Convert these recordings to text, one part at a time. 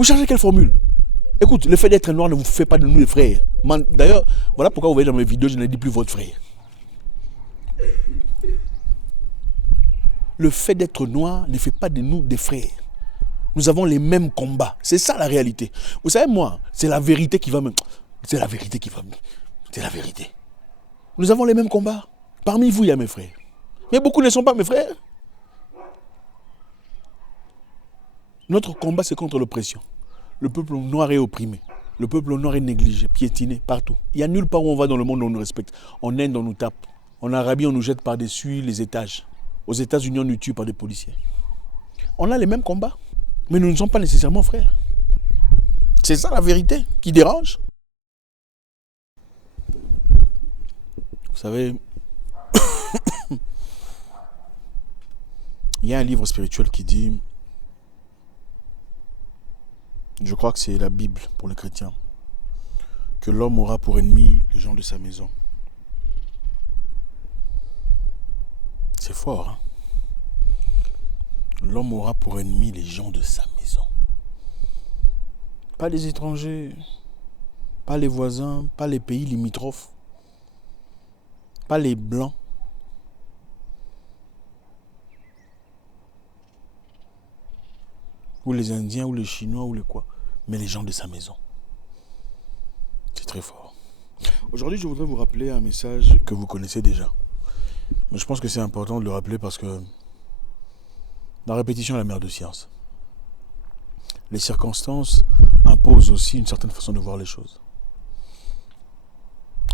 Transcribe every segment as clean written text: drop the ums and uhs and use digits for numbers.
Vous changez quelle formule? Écoute, le fait d'être noir ne vous fait pas de nous des frères. D'ailleurs, voilà pourquoi vous voyez dans mes vidéos, je ne dis plus votre frère. Le fait d'être noir ne fait pas de nous des frères. Nous avons les mêmes combats. C'est ça la réalité. Vous savez, moi, c'est la vérité qui va me... C'est la vérité qui va me... C'est la vérité. Nous avons les mêmes combats. Parmi vous, il y a mes frères. Mais beaucoup ne sont pas mes frères. Notre combat, c'est contre l'oppression. Le peuple noir est opprimé. Le peuple noir est négligé, piétiné, partout. Il n'y a nulle part où on va dans le monde où on nous respecte. En Inde, on nous tape. En Arabie, on nous jette par-dessus les étages. Aux États-Unis, on nous tue par des policiers. On a les mêmes combats. Mais nous ne sommes pas nécessairement frères. C'est ça la vérité qui dérange. Vous savez, il y a un livre spirituel qui dit, je crois que c'est la Bible pour les chrétiens, que l'homme aura pour ennemi les gens de sa maison. C'est fort, hein? L'homme aura pour ennemi les gens de sa maison. Pas les étrangers, pas les voisins, pas les pays limitrophes, pas les blancs. Ou les Indiens, ou les Chinois, ou les quoi. Mais les gens de sa maison. C'est très fort. Aujourd'hui, je voudrais vous rappeler un message que vous connaissez déjà. Mais je pense que c'est important de le rappeler parce que la répétition est la mère de science. Les circonstances imposent aussi une certaine façon de voir les choses.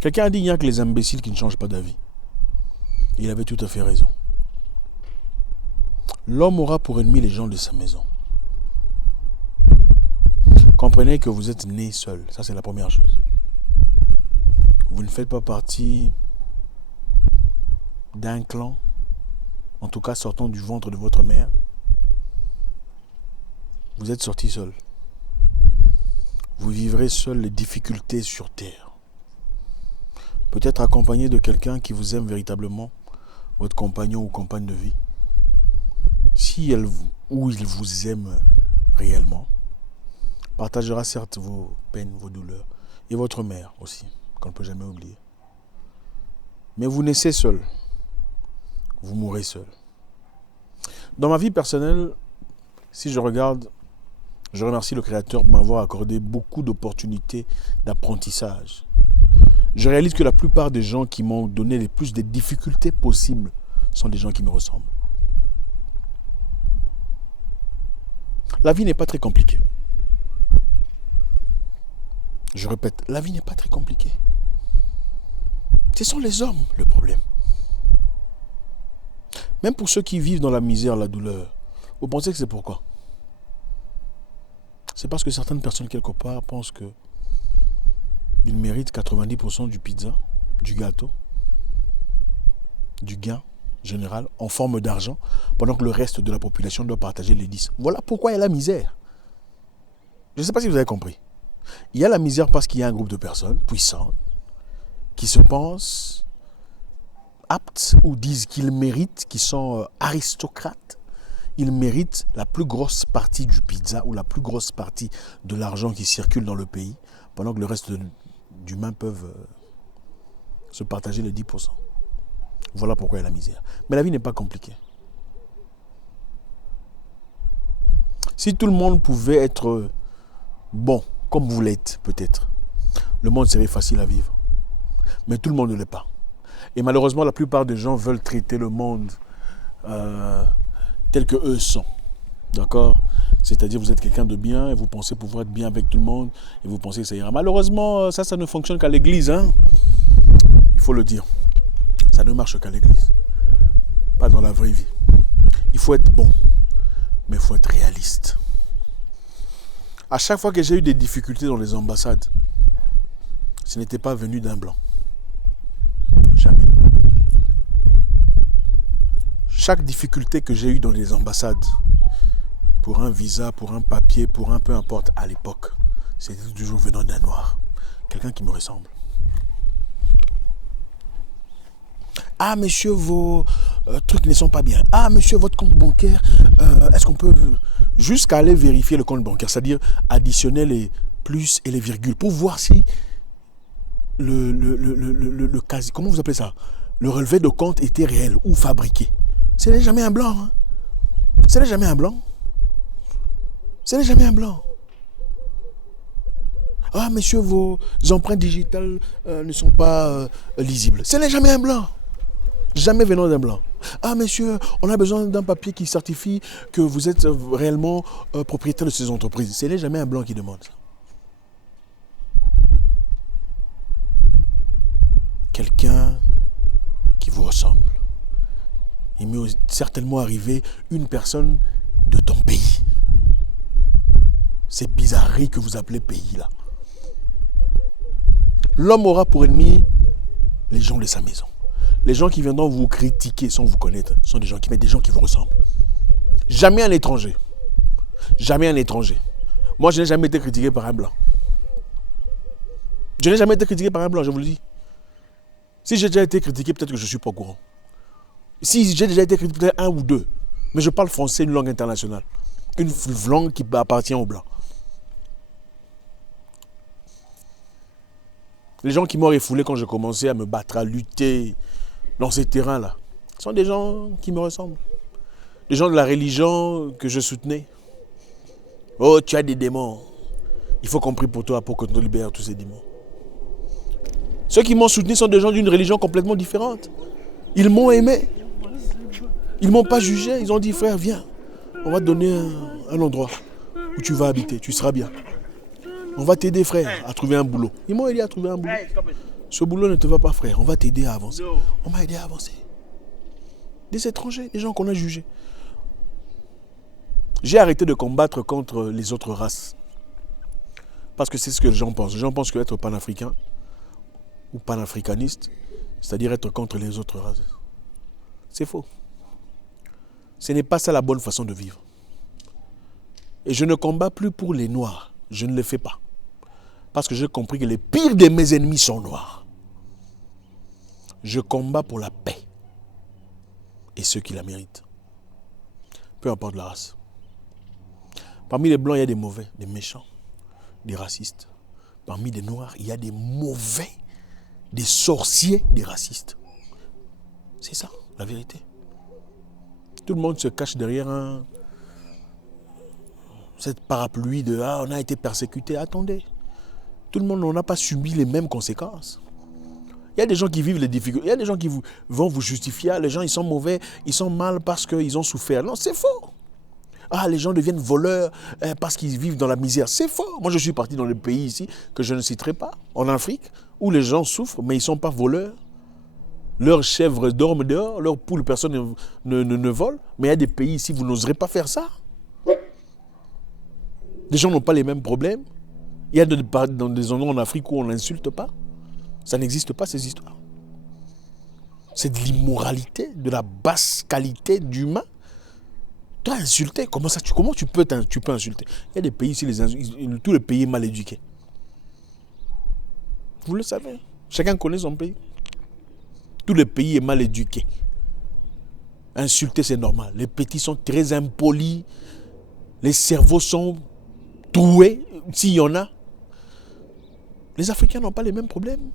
Quelqu'un a dit qu'il n'y a que les imbéciles qui ne changent pas d'avis. Il avait tout à fait raison. L'homme aura pour ennemi les gens de sa maison. Comprenez que vous êtes né seul. Ça, c'est la première chose. Vous ne faites pas partie d'un clan, en tout cas sortant du ventre de votre mère. Vous êtes sorti seul. Vous vivrez seul les difficultés sur terre. Peut-être accompagné de quelqu'un qui vous aime véritablement, votre compagnon ou compagne de vie. Si elle ou il vous aime réellement, partagera certes vos peines, vos douleurs, et votre mère aussi, qu'on ne peut jamais oublier. Mais vous naissez seul, vous mourrez seul. Dans ma vie personnelle, si je regarde, je remercie le Créateur pour m'avoir accordé beaucoup d'opportunités d'apprentissage. Je réalise que la plupart des gens qui m'ont donné les plus de difficultés possibles sont des gens qui me ressemblent. La vie n'est pas très compliquée. Je répète, la vie n'est pas très compliquée. Ce sont les hommes le problème. Même pour ceux qui vivent dans la misère, la douleur, vous pensez que c'est pourquoi? C'est parce que certaines personnes quelque part pensent que ils méritent 90% du pizza, du gâteau, du gain général en forme d'argent, pendant que le reste de la population doit partager les 10. Voilà pourquoi il y a la misère. Je ne sais pas si vous avez compris. Il y a la misère parce qu'il y a un groupe de personnes puissantes qui se pensent aptes ou disent qu'ils méritent, qui sont aristocrates. Ils méritent la plus grosse partie du pizza ou la plus grosse partie de l'argent qui circule dans le pays, pendant que le reste d'humains peuvent se partager les 10%. Voilà pourquoi il y a la misère. Mais la vie n'est pas compliquée. Si tout le monde pouvait être bon, comme vous l'êtes peut-être, le monde serait facile à vivre. Mais tout le monde ne l'est pas. Et malheureusement, la plupart des gens veulent traiter le monde tel que eux sont. D'accord? C'est-à-dire vous êtes quelqu'un de bien et vous pensez pouvoir être bien avec tout le monde et vous pensez que ça ira. Malheureusement, ça ne fonctionne qu'à l'église. Hein? Il faut le dire. Ça ne marche qu'à l'église. Pas dans la vraie vie. Il faut être bon, mais il faut être réaliste. À chaque fois que j'ai eu des difficultés dans les ambassades, ce n'était pas venu d'un blanc. Jamais. Chaque difficulté que j'ai eue dans les ambassades, pour un visa, pour un papier, pour un peu importe à l'époque, c'était toujours venant d'un noir. Quelqu'un qui me ressemble. Ah, monsieur, vos trucs ne sont pas bien. Ah, monsieur, votre compte bancaire, est-ce qu'on peut... Jusqu'à aller vérifier le compte bancaire, c'est-à-dire additionner les plus et les virgules pour voir si le quasi... Comment vous appelez ça? Le relevé de compte était réel ou fabriqué. Ce n'est jamais un blanc. Hein? Ce n'est jamais un blanc. Ce n'est jamais un blanc. Ah, monsieur, vos empreintes digitales ne sont pas lisibles. Ce n'est jamais un blanc. Jamais venant d'un blanc. Ah, monsieur, on a besoin d'un papier qui certifie que vous êtes réellement propriétaire de ces entreprises. Ce n'est jamais un blanc qui demande ça. Quelqu'un qui vous ressemble. Il m'est certainement arrivé une personne de ton pays. Ces bizarreries que vous appelez pays là. L'homme aura pour ennemi les gens de sa maison. Les gens qui viendront vous critiquer sans vous connaître sont des gens qui vous ressemblent. Jamais un étranger. Jamais un étranger. Moi, je n'ai jamais été critiqué par un blanc. Je n'ai jamais été critiqué par un blanc, je vous le dis. Si j'ai déjà été critiqué, peut-être que je ne suis pas au courant. Si j'ai déjà été critiqué, peut-être un ou deux. Mais je parle français, une langue internationale. Une langue qui appartient aux blancs. Les gens qui m'ont refoulé quand je commençais à me battre, à lutter dans ces terrains-là, sont des gens qui me ressemblent. Des gens de la religion que je soutenais. Oh, tu as des démons. Il faut qu'on prie pour toi pour que tu libères tous ces démons. Ceux qui m'ont soutenu sont des gens d'une religion complètement différente. Ils m'ont aimé. Ils ne m'ont pas jugé. Ils ont dit, frère, viens. On va te donner un endroit où tu vas habiter. Tu seras bien. On va t'aider, frère, à trouver un boulot. Ils m'ont aidé à trouver un boulot. Ce boulot ne te va pas, frère. On va t'aider à avancer. On m'a aidé à avancer. Des étrangers, des gens qu'on a jugés. J'ai arrêté de combattre contre les autres races. Parce que c'est ce que les gens pensent. Les gens pensent qu'être panafricain ou panafricaniste, c'est-à-dire être contre les autres races. C'est faux. Ce n'est pas ça la bonne façon de vivre. Et je ne combats plus pour les noirs. Je ne le fais pas. Parce que j'ai compris que les pires de mes ennemis sont noirs. Je combats pour la paix. Et ceux qui la méritent. Peu importe la race. Parmi les blancs, il y a des mauvais, des méchants, des racistes. Parmi les noirs, il y a des mauvais, des sorciers, des racistes. C'est ça, la vérité. Tout le monde se cache derrière cette parapluie de « Ah, on a été persécuté ». Attendez. Tout le monde n'a pas subi les mêmes conséquences. Il y a des gens qui vivent les difficultés. Il y a des gens qui vont vous justifier. Les gens, ils sont mauvais, ils sont mal parce qu'ils ont souffert. Non, c'est faux. Ah, les gens deviennent voleurs parce qu'ils vivent dans la misère. C'est faux. Moi, je suis parti dans le pays ici, que je ne citerai pas, en Afrique, où les gens souffrent, mais ils ne sont pas voleurs. Leurs chèvres dorment dehors, leurs poules, personne ne vole. Mais il y a des pays ici, vous n'oserez pas faire ça. Les gens n'ont pas les mêmes problèmes. Il y a dans des endroits en Afrique où on n'insulte pas. Ça n'existe pas, ces histoires. C'est de l'immoralité, de la basse qualité d'humain. Tu as insulté, comment tu peux insulter? Il y a des pays ici, tout le pays est mal éduqué. Vous le savez, chacun connaît son pays. Tout le pays est mal éduqué. Insulter, c'est normal. Les petits sont très impolis. Les cerveaux sont troués, s'il y en a. Les Africains n'ont pas les mêmes problèmes.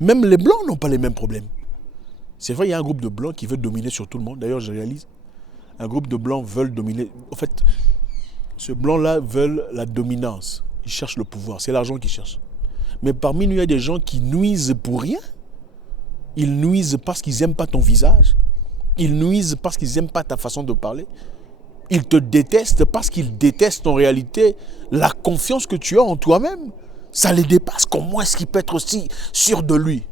Même les Blancs n'ont pas les mêmes problèmes. C'est vrai, il y a un groupe de Blancs qui veut dominer sur tout le monde. D'ailleurs, je réalise. Un groupe de Blancs veulent dominer. En fait, ce Blanc-là veulent la dominance. Ils cherchent le pouvoir. C'est l'argent qu'ils cherchent. Mais parmi nous, il y a des gens qui nuisent pour rien. Ils nuisent parce qu'ils n'aiment pas ton visage. Ils nuisent parce qu'ils n'aiment pas ta façon de parler. Ils te détestent parce qu'ils détestent en réalité la confiance que tu as en toi-même. Ça les dépasse. Comment est-ce qu'il peut être aussi sûr de lui?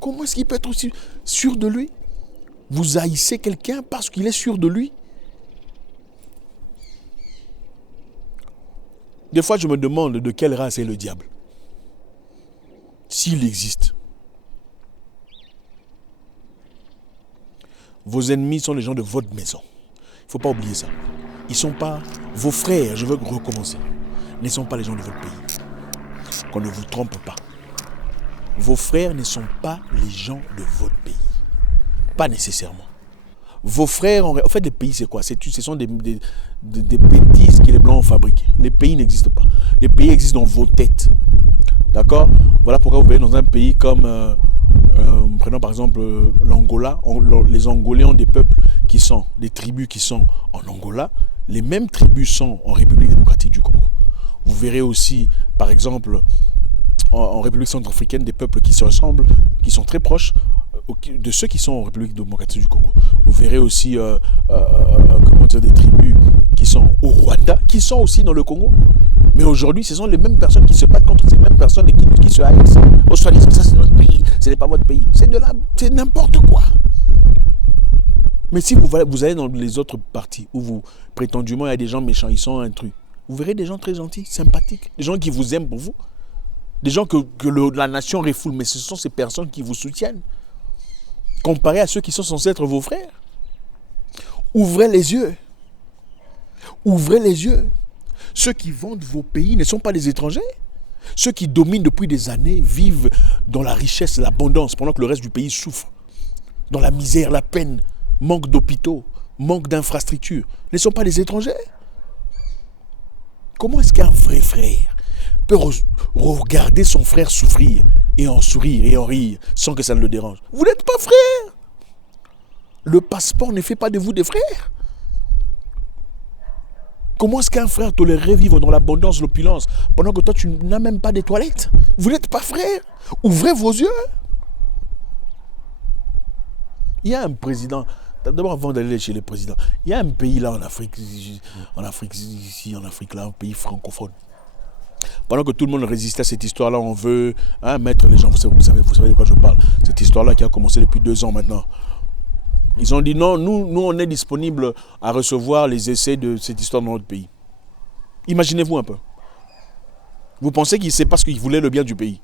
Comment est-ce qu'il peut être aussi sûr de lui? Vous haïssez quelqu'un parce qu'il est sûr de lui? Des fois, je me demande de quelle race est le diable. S'il existe. Vos ennemis sont les gens de votre maison. Il ne faut pas oublier ça. Ils ne sont pas vos frères, je veux recommencer. Ils ne sont pas les gens de votre pays. Qu'on ne vous trompe pas. Vos frères ne sont pas les gens de votre pays. Pas nécessairement. Vos frères, en fait, les pays, c'est quoi? Ce sont des bêtises que les Blancs ont fabriquées. Les pays n'existent pas. Les pays existent dans vos têtes. D'accord? Voilà pourquoi vous voyez dans un pays comme, prenons par exemple l'Angola, les Angolais ont des peuples qui sont, des tribus qui sont en Angola. Les mêmes tribus sont en République démocratique du Congo. Vous verrez aussi, par exemple, en République centrafricaine, des peuples qui se ressemblent, qui sont très proches de ceux qui sont en République démocratique du Congo. Vous verrez aussi comment dire, des tribus qui sont au Rwanda, qui sont aussi dans le Congo. Mais aujourd'hui, ce sont les mêmes personnes qui se battent contre ces mêmes personnes et qui se haïssent. Au soi-disant, ça c'est notre pays, ce n'est pas votre pays. C'est n'importe quoi. Mais si vous allez dans les autres parties où vous, prétendument, il y a des gens méchants, ils sont intrus, vous verrez des gens très gentils, sympathiques, des gens qui vous aiment pour vous, des gens que la nation refoule, mais ce sont ces personnes qui vous soutiennent, comparé à ceux qui sont censés être vos frères. Ouvrez les yeux. Ouvrez les yeux. Ceux qui vendent vos pays ne sont pas des étrangers. Ceux qui dominent depuis des années vivent dans la richesse, l'abondance, pendant que le reste du pays souffre. Dans la misère, la peine, manque d'hôpitaux, manque d'infrastructures. Ne sont pas des étrangers. Comment est-ce qu'un vrai frère peut regarder son frère souffrir et en sourire et en rire sans que ça ne le dérange? Vous n'êtes pas frère. Le passeport ne fait pas de vous des frères. Comment est-ce qu'un frère tolérerait vivre dans l'abondance, l'opulence, pendant que toi tu n'as même pas des toilettes? Vous n'êtes pas frère. Ouvrez vos yeux. Il y a un président, d'abord avant d'aller chez les présidents, il y a un pays là en Afrique là, un pays francophone. Pendant que tout le monde résistait à cette histoire-là, on veut mettre les gens, vous savez de quoi je parle. Cette histoire-là qui a commencé depuis 2 ans maintenant. Ils ont dit non, nous on est disponible à recevoir les essais de cette histoire dans notre pays. Imaginez-vous un peu. Vous pensez que c'est parce qu'ils voulaient le bien du pays?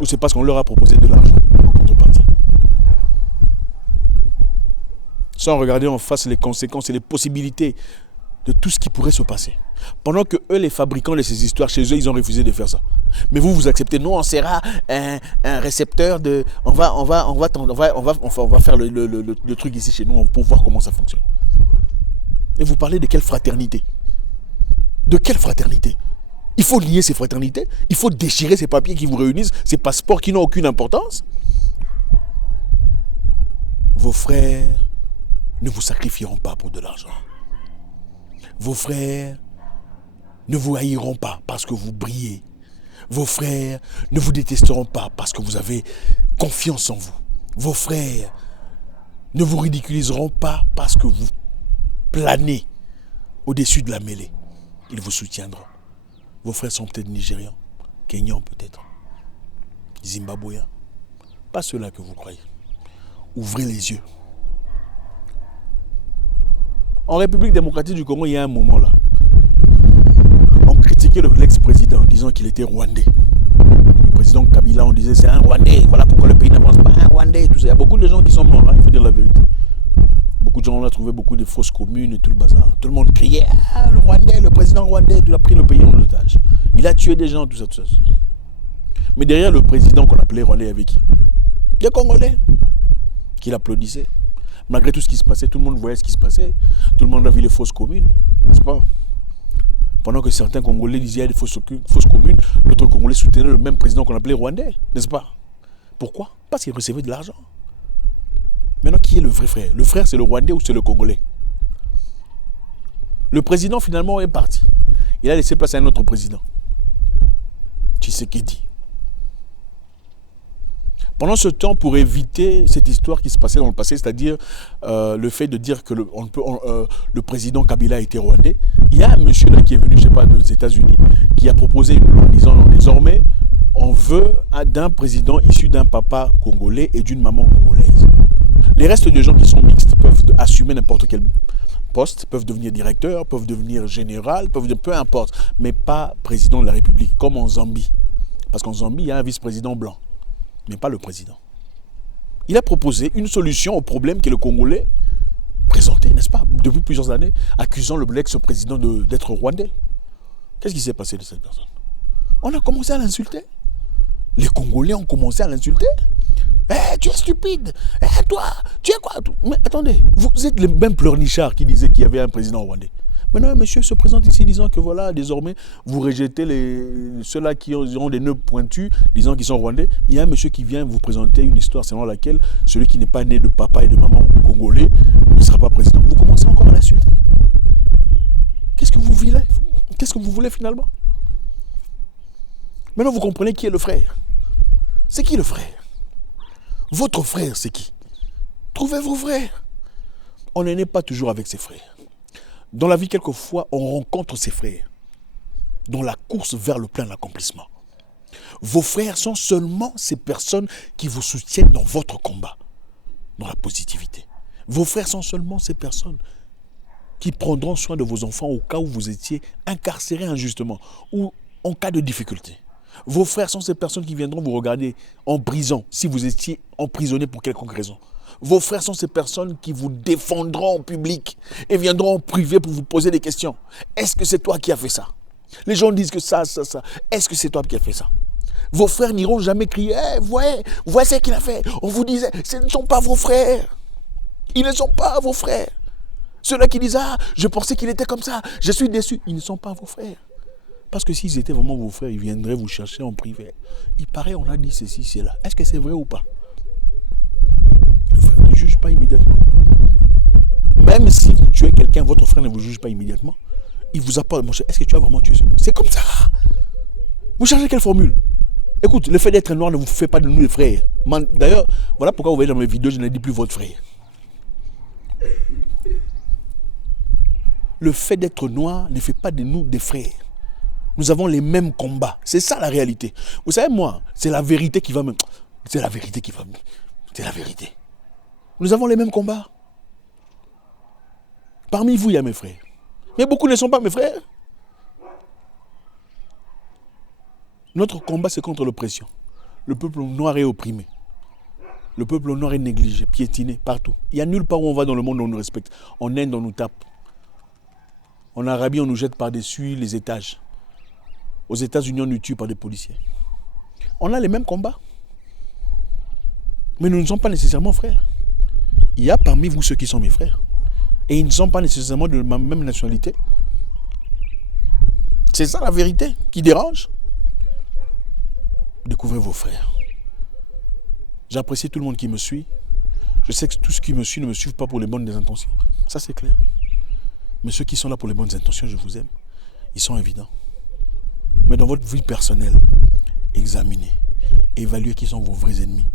Ou c'est parce qu'on leur a proposé de l'argent en contrepartie? Sans regarder en face les conséquences et les possibilités de tout ce qui pourrait se passer. Pendant que eux, les fabricants de ces histoires, chez eux, ils ont refusé de faire ça. Mais vous acceptez. Nous, on sera un récepteur de... On va faire le truc ici chez nous pour voir comment ça fonctionne. Et vous parlez de quelle fraternité? De quelle fraternité? Il faut nier ces fraternités. Il faut déchirer ces papiers qui vous réunissent, ces passeports qui n'ont aucune importance. Vos frères ne vous sacrifieront pas pour de l'argent. Vos frères ne vous haïront pas parce que vous brillez. Vos frères ne vous détesteront pas parce que vous avez confiance en vous. Vos frères ne vous ridiculiseront pas parce que vous planez au-dessus de la mêlée. Ils vous soutiendront. Vos frères sont peut-être nigérians, kenyans peut-être, zimbabwéens. Pas ceux-là que vous croyez. Ouvrez les yeux. En République démocratique du Congo, il y a un moment là. On critiquait l'ex-président en disant qu'il était rwandais. Le président Kabila, on disait c'est un rwandais. Voilà pourquoi le pays n'avance pas. Un rwandais. Tout ça. Il y a beaucoup de gens qui sont morts, il faut dire la vérité. Beaucoup de gens ont trouvé beaucoup de fausses communes et tout le bazar. Tout le monde criait le rwandais, le président rwandais, il a pris le pays en otage. Il a tué des gens, tout ça, tout ça. Mais derrière le président qu'on appelait rwandais, il y avait qui? Des Congolais qui l'applaudissaient. Malgré tout ce qui se passait, tout le monde voyait ce qui se passait. Tout le monde a vu les fausses communes, n'est-ce pas? Pendant que certains Congolais disaient qu'il y a des fausses communes, d'autres Congolais soutenaient le même président qu'on appelait rwandais, n'est-ce pas? Pourquoi? Parce qu'il recevait de l'argent. Maintenant, qui est le vrai frère? Le frère, c'est le rwandais ou c'est le Congolais? Le président, finalement, est parti. Il a laissé place à un autre président. Tshisekedi. Pendant ce temps, pour éviter cette histoire qui se passait dans le passé, c'est-à-dire le fait de dire que le président Kabila était rwandais, il y a un monsieur là qui est venu, je ne sais pas, des États-Unis, qui a proposé une loi en disant désormais, on veut d'un président issu d'un papa congolais et d'une maman congolaise. Les restes des gens qui sont mixtes peuvent assumer n'importe quel poste, peuvent devenir directeurs, peuvent devenir général, peu importe, mais pas président de la République, comme en Zambie. Parce qu'en Zambie, il y a un vice-président blanc, mais pas le président. Il a proposé une solution au problème que le Congolais présentait, n'est-ce pas, depuis plusieurs années, accusant l'ex-président d'être rwandais. Qu'est-ce qui s'est passé de cette personne? On a commencé à l'insulter. Les Congolais ont commencé à l'insulter. Eh, tu es stupide. Eh, toi, tu es quoi? Mais attendez, vous êtes les mêmes pleurnichards qui disaient qu'il y avait un président rwandais. Maintenant, monsieur se présente ici disant que voilà, désormais, vous rejetez ceux-là qui ont des nœuds pointus, disant qu'ils sont rwandais. Il y a un monsieur qui vient vous présenter une histoire selon laquelle celui qui n'est pas né de papa et de maman congolais ne sera pas président. Vous commencez encore à l'insulter. Qu'est-ce que vous voulez? Qu'est-ce que vous voulez finalement? Maintenant, vous comprenez qui est le frère. C'est qui le frère? Votre frère, c'est qui? Trouvez vos frères. On n'est pas toujours avec ses frères. Dans la vie, quelquefois, on rencontre ses frères dans la course vers le plein accomplissement. Vos frères sont seulement ces personnes qui vous soutiennent dans votre combat, dans la positivité. Vos frères sont seulement ces personnes qui prendront soin de vos enfants au cas où vous étiez incarcéré injustement ou en cas de difficulté. Vos frères sont ces personnes qui viendront vous regarder en prison si vous étiez emprisonné pour quelconque raison. Vos frères sont ces personnes qui vous défendront en public et viendront en privé pour vous poser des questions. Est-ce que c'est toi qui as fait ça? Les gens disent que ça. Est-ce que c'est toi qui as fait ça? Vos frères n'iront jamais crier hey, voyez ce qu'il a fait. On vous disait, ce ne sont pas vos frères. Ils ne sont pas vos frères. Ceux-là qui disent, ah, je pensais qu'il était comme ça, je suis déçu. Ils ne sont pas vos frères. Parce que s'ils étaient vraiment vos frères, ils viendraient vous chercher en privé. Il paraît, on a dit ceci, cela. Est-ce que c'est vrai ou pas? Le frère ne juge pas immédiatement. Même si vous tuez quelqu'un, votre frère ne vous juge pas immédiatement. Il vous apporte, mon cher, est-ce que tu as vraiment tué ce mec? C'est comme ça. Vous cherchez quelle formule? Écoute, le fait d'être noir ne vous fait pas de nous les frères. D'ailleurs, voilà pourquoi vous voyez dans mes vidéos, je ne dis plus votre frère. Le fait d'être noir ne fait pas de nous des frères. Nous avons les mêmes combats. C'est ça la réalité. Vous savez, moi, c'est la vérité qui va me... C'est la vérité qui va me... C'est la vérité. Nous avons les mêmes combats. Parmi vous, il y a mes frères. Mais beaucoup ne sont pas mes frères. Notre combat, c'est contre l'oppression. Le peuple noir est opprimé. Le peuple noir est négligé, piétiné, partout. Il n'y a nulle part où on va dans le monde où on nous respecte. En Inde, on nous tape. En Arabie, on nous jette par-dessus les étages. Aux États-Unis, on nous tue par des policiers. On a les mêmes combats. Mais nous ne sommes pas nécessairement frères. Il y a parmi vous ceux qui sont mes frères. Et ils ne sont pas nécessairement de ma même nationalité. C'est ça la vérité qui dérange. Découvrez vos frères. J'apprécie tout le monde qui me suit. Je sais que tous ceux qui me suivent ne me suivent pas pour les bonnes intentions. Ça, c'est clair. Mais ceux qui sont là pour les bonnes intentions, je vous aime. Ils sont évidents. Mais dans votre vie personnelle, examinez, évaluez qui sont vos vrais ennemis.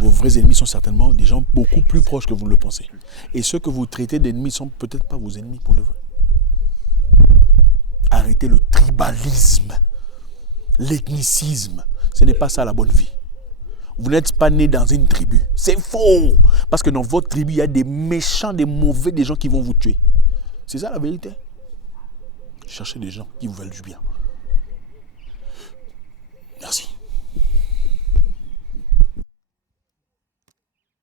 Vos vrais ennemis sont certainement des gens beaucoup plus proches que vous ne le pensez. Et ceux que vous traitez d'ennemis ne sont peut-être pas vos ennemis pour de vrai. Arrêtez le tribalisme, l'ethnicisme. Ce n'est pas ça la bonne vie. Vous n'êtes pas né dans une tribu. C'est faux. Parce que dans votre tribu, il y a des méchants, des mauvais, des gens qui vont vous tuer. C'est ça la vérité. Cherchez des gens qui vous veulent du bien.